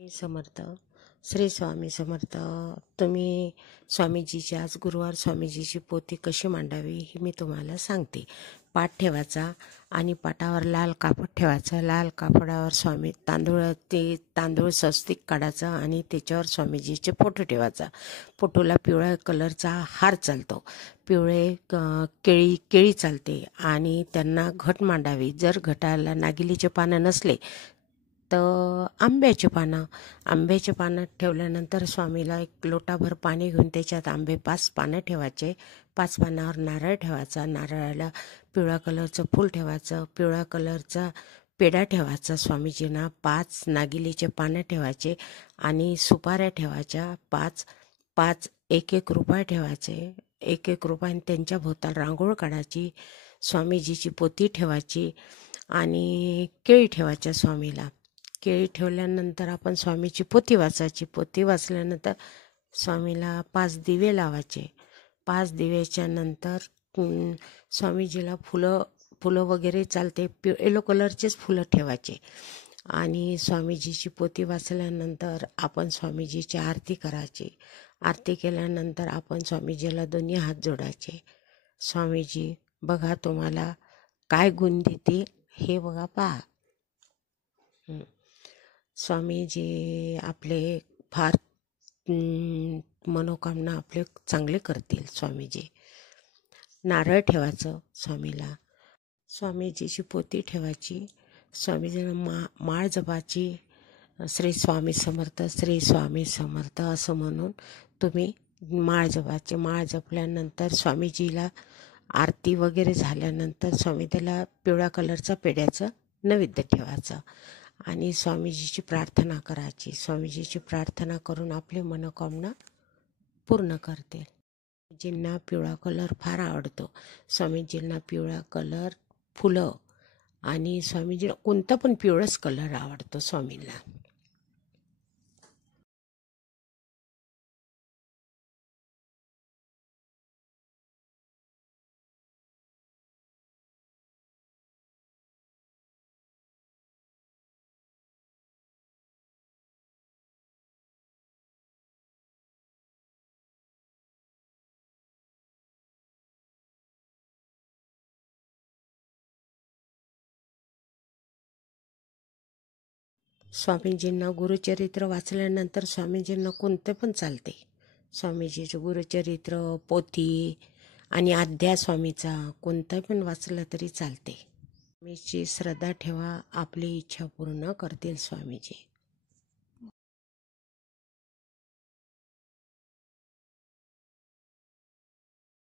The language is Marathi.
स्वामी समर्थ. श्री स्वामी समर्थ. तुम्ही स्वामीजीची आज गुरुवार स्वामीजीची पोथी कशी मांडावी हे मी तुम्हाला सांगते. पाठ ठेवायचा आणि पाटावर लाल कापड ठेवायचं. लाल कापडावर तांदूळ स्वस्तिक काढायचं आणि त्याच्यावर स्वामीजीचे फोटो ठेवायचा. फोटोला पिवळ्या कलरचा हार चालतो, केळी चालते आणि त्यांना घट मांडावी. जर घटाला नागिलीचे पानं नसले तर आंब्याचे पानं ठेवल्यानंतर स्वामीला एक लोटाभर पाणी घेऊन त्याच्यात 5 पानं ठेवायचे. 5 पानावर नारळ ठेवायचा. नारळाला पिवळ्या कलरचं फूल ठेवायचं. पिवळ्या कलरचा पेढा ठेवायचा. स्वामीजींना 5 नागिलीचे पानं ठेवायचे आणि सुपाऱ्या ठेवायच्या. 5 एक रुपये ठेवायचे. एक रुपयाने त्यांच्या भोवताल रांगोळ काढायची. स्वामीजीची पोथी ठेवायची आणि केळी ठेवायच्या स्वामीला. केळी ठेवल्यानंतर आपण स्वामीची पोथी वाचायची. पोथी वाचल्यानंतर स्वामीला 5 दिवे लावायचे. 5 दिव्याच्या नंतर स्वामीजीला फुलं वगैरे चालते, येलो कलरचेच फुलं ठेवायचे. आणि स्वामीजीची पोथी वाचल्यानंतर आपण स्वामीजीची आरती करायची. आरती केल्यानंतर आपण स्वामीजीला दोन्ही हात जोडायचे. स्वामीजी बघा तुम्हाला काय गुण देते हे बघा, पहा. स्वामीजी आपले फार मनोकामना आपले चांगले करतील. स्वामीजी नारळ ठेवायचं स्वामीला. स्वामीजीची पोथी ठेवायची. स्वामीजीला माळ जपायची. श्री स्वामी समर्थ, श्री स्वामी समर्थ असं म्हणून तुम्ही माळ जपायची. माळ जपल्यानंतर स्वामीजीला आरती वगैरे झाल्यानंतर स्वामीजीला पिवळ्या कलरचा पेढ्याचं नैवेद्य ठेवायचं आणि स्वामीजीची प्रार्थना करायची. स्वामीजीची प्रार्थना करून आपली मनोकामना पूर्ण करते. स्वामीजींना पिवळा कलर फार आवडतो. स्वामीजींना पिवळा कलर, फुलं आणि स्वामीजीला कोणता पण पिवळाच कलर आवडतो स्वामींना. स्वामीजींना गुरुचरित्र वाचल्यानंतर स्वामीजींना कोणते पण चालते. स्वामीजीचे गुरुचरित्र, पोथी आणि अध्याय स्वामीचा कोणता पण वाचला तरी चालते. स्वामीची श्रद्धा ठेवा, आपली इच्छा पूर्ण करतील स्वामीजी.